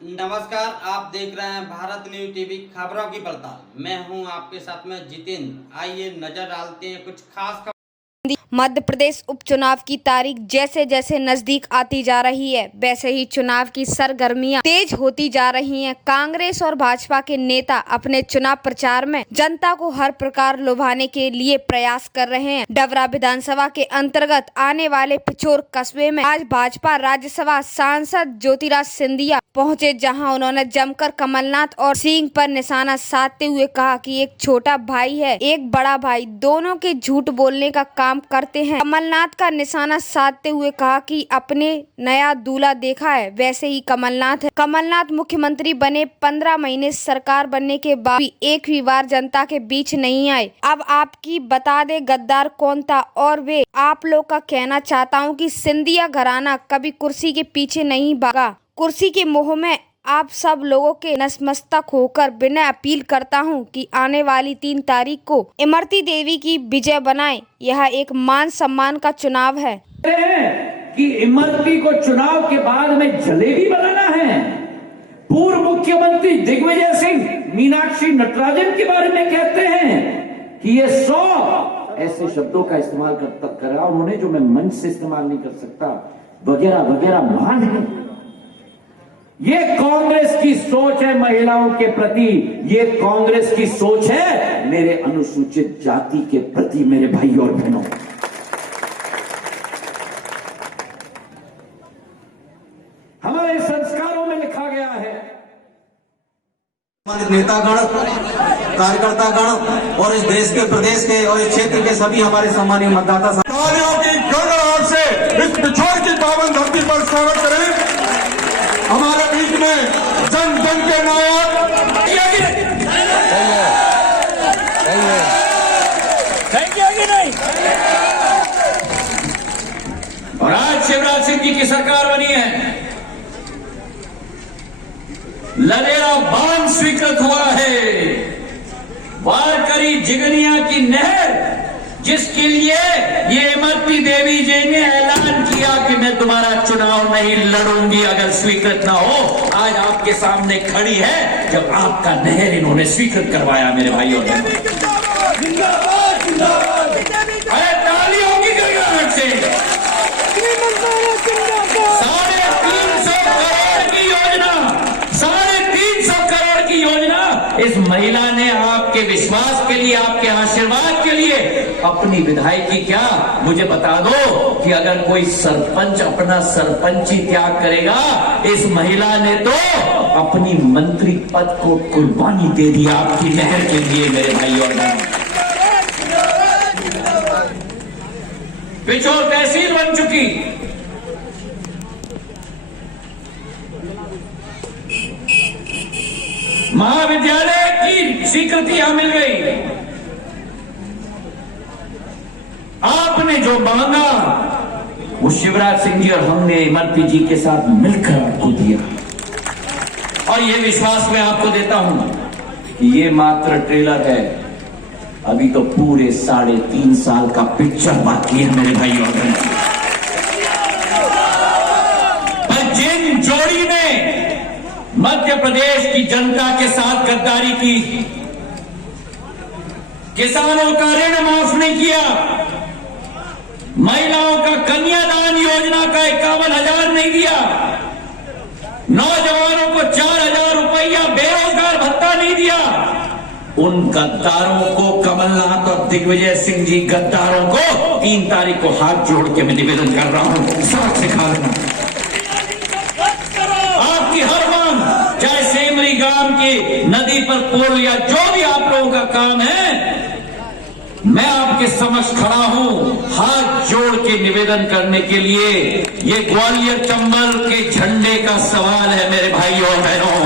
नमस्कार, आप देख रहे हैं भारत न्यूज टीवी खबरों की पड़ताल। मैं हूं आपके साथ में जितेंद्र। आइए नजर डालते हैं कुछ खास खबर। मध्य प्रदेश उपचुनाव की तारीख जैसे जैसे नजदीक आती जा रही है, वैसे ही चुनाव की सरगर्मियां तेज होती जा रही हैं। कांग्रेस और भाजपा के नेता अपने चुनाव प्रचार में जनता को हर प्रकार लुभाने के लिए प्रयास कर रहे हैं। डबरा विधानसभा के अंतर्गत आने वाले पिछोर कस्बे में आज भाजपा राज्यसभा सांसद ज्योतिराज सिंधिया पहुंचे, जहां उन्होंने जमकर कमलनाथ और सिंह पर निशाना साधते हुए कहा कि एक छोटा भाई है, एक बड़ा भाई, दोनों के झूठ बोलने का काम करते हैं। कमलनाथ का निशाना साधते हुए कहा कि अपने नया दूल्हा देखा है, वैसे ही कमलनाथ है। कमलनाथ मुख्यमंत्री बने 15 महीने सरकार बनने के बाद भी एक भी बार जनता के बीच नहीं आए। अब आपकी बता दे गद्दार कौन था और वे आप लोग का कहना चाहता हूँ कि सिंधिया घराना कभी कुर्सी के पीछे नहीं भागा। कुर्सी के मोह में आप सब लोगों के नतमस्तक होकर बिना अपील करता हूं कि आने वाली 3 तारीख को इमरती देवी की विजय बनाएं। यह एक मान सम्मान का चुनाव है कि इमरती को चुनाव के बाद में जलेबी बनाना है। पूर्व मुख्यमंत्री दिग्विजय सिंह मीनाक्षी नटराजन के बारे में कहते हैं कि ये 100 ऐसे शब्दों का इस्तेमाल करा उन्होंने जो मैं मंच से इस्तेमाल नहीं कर सकता, वगैरह वगैरह मान है। ये कांग्रेस की सोच है महिलाओं के प्रति, ये कांग्रेस की सोच है मेरे अनुसूचित जाति के प्रति, मेरे भाई और बहनों। हमारे संस्कारों में लिखा गया है। नेतागण, कार्यकर्तागण और इस देश के, प्रदेश के और इस क्षेत्र के सभी हमारे सम्मानीय मतदाता तालियों की गड़गड़ाहट से इस पिछोर की पावन धरती पर स्वागत करें। हमारे बीच में जन जन के नायक और आज शिवराज सिंह जी की सरकार बनी है। लदेरा बांध स्वीकृत हुआ है। वारकरी जिगनिया की नहर, जिसके लिए ये इमरती देवी जी ने ऐलान किया कि मैं तुम्हारा चुनाव नहीं लड़ूंगी अगर स्वीकृत ना हो, आज आपके सामने खड़ी है जब आपका नहर इन्होंने स्वीकृत करवाया। मेरे भाइयों ने अरे तालियों की गड़गड़ाहट से 350 करोड़ की योजना, 350 करोड़ की योजना इस महिला ने आपके विश्वास के लिए, आपके आशीर्वाद के लिए अपनी विधायकी क्या, मुझे बता दो कि अगर कोई सरपंच अपना सरपंची त्याग करेगा, इस महिला ने तो अपनी मंत्री पद को कुर्बानी दे दी आपकी नहर के लिए। मेरे भाई और बहनों, पिछोर तहसील बन चुकी, महाविद्यालय की स्वीकृतियां मिल गई। आपने जो मांगा वो शिवराज सिंह जी और हमने इमरती जी के साथ मिलकर आपको दिया, और ये विश्वास मैं आपको देता हूं कि ये मात्र ट्रेलर है, अभी तो पूरे 3.5 साल का पिक्चर बाकी है। मेरे भाई और बहनों, पर जिन जोड़ी ने मध्य प्रदेश की जनता के साथ गद्दारी की, किसानों का ऋण माफ नहीं किया, महिलाओं का कन्यादान योजना का 51,000 नहीं दिया, नौजवानों को 4,000 रुपया बेरोजगार भत्ता नहीं दिया, उन गद्दारों को, कमलनाथ और दिग्विजय सिंह जी गद्दारों को 3 तारीख को हाथ जोड़ के मैं निवेदन कर रहा हूं, सबक सिखा देना। आपकी हर मांग, चाहे सेमरी गांव की नदी पर पुल या जो भी आप लोगों का काम है, मैं आपके समक्ष खड़ा हूं हाथ जोड़ के निवेदन करने के लिए। ये ग्वालियर चंबल के झंडे का सवाल है मेरे भाइयों और बहनों।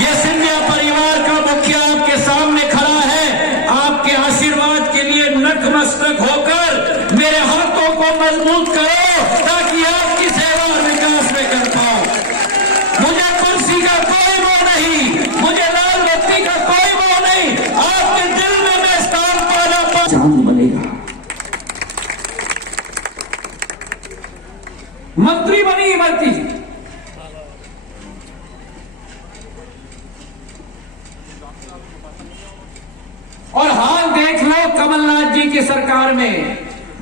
ये सिंधिया परिवार का मुखिया आपके सामने खड़ा है, आपके आशीर्वाद के लिए नतमस्तक होकर मेरे हाथों को मजबूत करो ताकि आपकी सेवा और विकास में कर पाऊं। मुझे कुर्सी का कोई मोह नहीं, मुझे लाल बत्ती का कोई मोह नहीं, आपके दिल में मैं स्थान पाना चांद बनेगा। मंत्री बनी इमरती जी, और हाल देख लो कमलनाथ जी की सरकार में,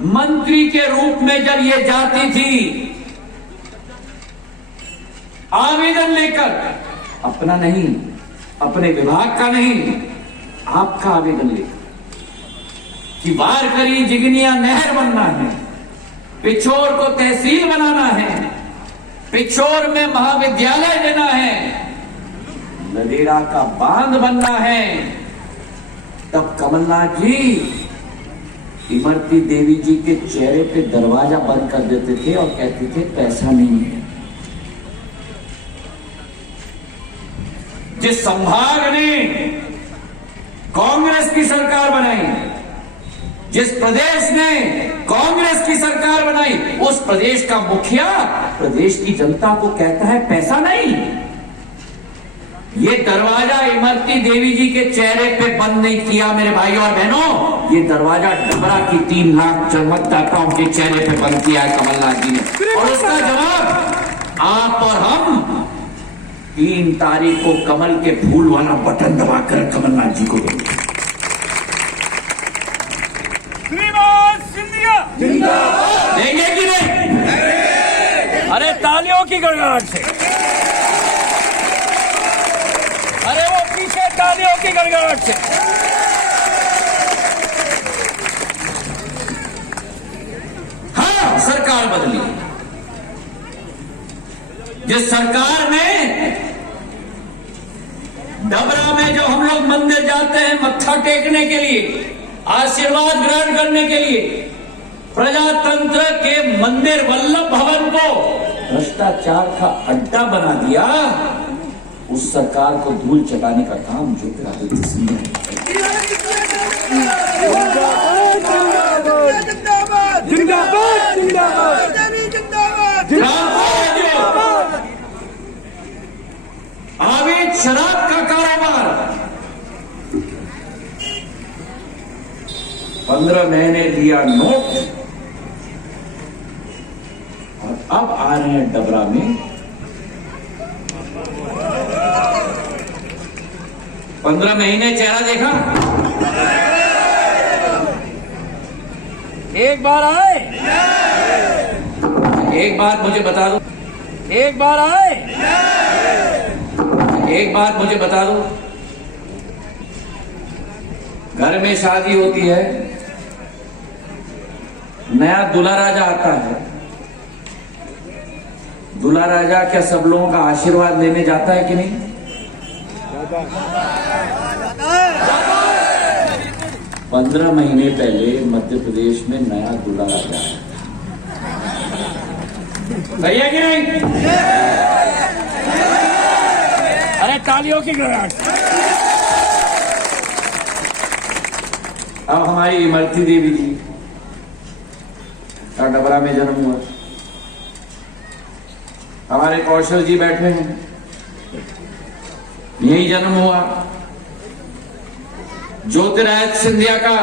मंत्री के रूप में जब ये जाती थी आवेदन लेकर, अपना नहीं, अपने विभाग का नहीं, आपका आवेदन लेकर कि वारकरी जिगनिया नहर बनना है, पिछोर को तहसील बनाना है, पिछोर में महाविद्यालय देना है, लदेरा का बांध बनना है, तब कमलनाथ जी इमरती देवी जी के चेहरे पे दरवाजा बंद कर देते थे और कहते थे पैसा नहीं है। जिस संभाग ने कांग्रेस की सरकार बनाई, जिस प्रदेश ने कांग्रेस की सरकार बनाई, उस प्रदेश का मुखिया प्रदेश की जनता को कहता है पैसा नहीं। ये दरवाजा इमरती देवी जी के चेहरे पे बंद नहीं किया मेरे भाइयों और बहनों, ये दरवाजा डबरा की 3 लाख चमकदाताओं के चेहरे पे बंद किया है कमलनाथ जी ने। और उसका जवाब आप और हम 3 तारीख को कमल के फूल वाला बटन दबाकर कमलनाथ जी को देंगे। देंगे कि नहीं? अरे तालियों की गड़गड़ाहट से, अरे वो पीछे तालियों की गड़गड़ाहट से। हाँ, सरकार बदली। जिस सरकार ने डबरा में जो हम लोग मंदिर जाते हैं मत्था टेकने के लिए, आशीर्वाद ग्रहण करने के लिए, प्रजातंत्र के मंदिर वल्लभ भवन को भ्रष्टाचार का अड्डा बना दिया, उस सरकार को धूल चटाने का काम ज्योतिरादित्य सिंधिया ने अवैध शराब का कारोबार 15 महीने दिया नोट, और अब आ रहे हैं डबरा में 15 महीने चेहरा देखा। एक बार आए, एक बात मुझे बता दो, एक बार आए, एक बात मुझे बता दो, घर में शादी होती है, नया दूल्हा राजा आता है, दूल्हा राजा क्या सब लोगों का आशीर्वाद लेने जाता है कि नहीं? 15 महीने पहले मध्य प्रदेश में नया दूल्हा राजा है, सही है कि नहीं? अरे तालियों की गड़गड़ाहट से। अब हमारी इमरती देवी जी का डबरा में जन्म हुआ, हमारे कौशल जी बैठे हैं, यही जन्म हुआ। ज्योतिरादित्य सिंधिया का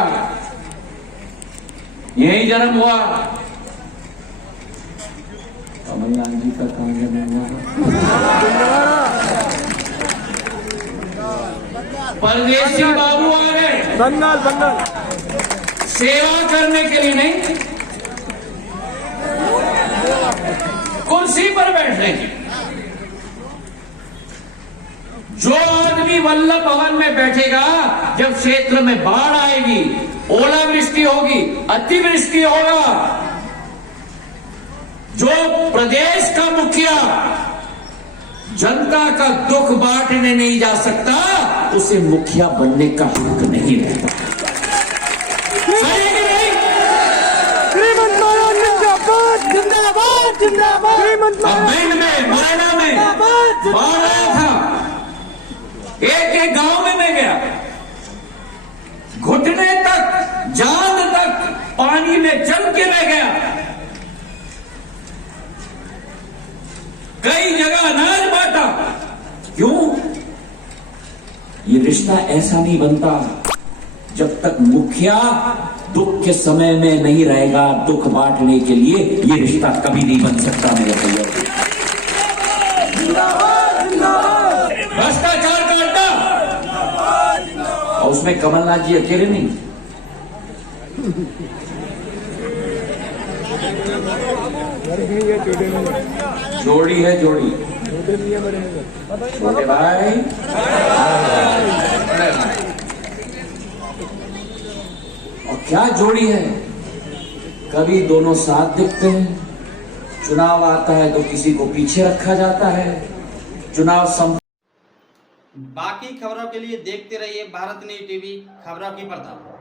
यही जन्म हुआ। कमलनाथ जी का कहां जन्म हुआ? परदेसी बाबू आ गए बंगाल बंगाल सेवा करने के लिए नहीं, कुर्सी पर बैठने की। जो आदमी वल्लभ भवन में बैठेगा, जब क्षेत्र में बाढ़ आएगी, ओलावृष्टि होगी, अतिवृष्टि होगा, जो प्रदेश का मुखिया जनता का दुख बांटने नहीं जा सकता, उसे मुखिया बनने का हक नहीं रहता। सही कि नहीं? श्रीमंत महाराज जिंदाबाद जिंदाबाद जिंदाबाद। श्रीमंत अब भिंड में, मुरैना में बाढ़ आया था, एक एक गांव में मैं गया, घुटने तक, जांघ तक पानी में जम के मैं गया। कई जगह अनाज बांटा। क्यों? ये रिश्ता ऐसा नहीं बनता जब तक मुखिया दुख के समय में नहीं रहेगा दुख बांटने के लिए। ये रिश्ता कभी नहीं बन सकता मेरे भैया। भ्रष्टाचार का अड्डा, और उस उसमें कमलनाथ जी अकेले नहीं, जोड़ी है, जोड़ी छोटे भाई। और क्या जोड़ी है, कभी दोनों साथ दिखते हैं, चुनाव आता है तो किसी को पीछे रखा जाता है, चुनाव बाकी खबरों के लिए देखते रहिए भारत न्यूज़ टीवी, खबरों की पड़ताल।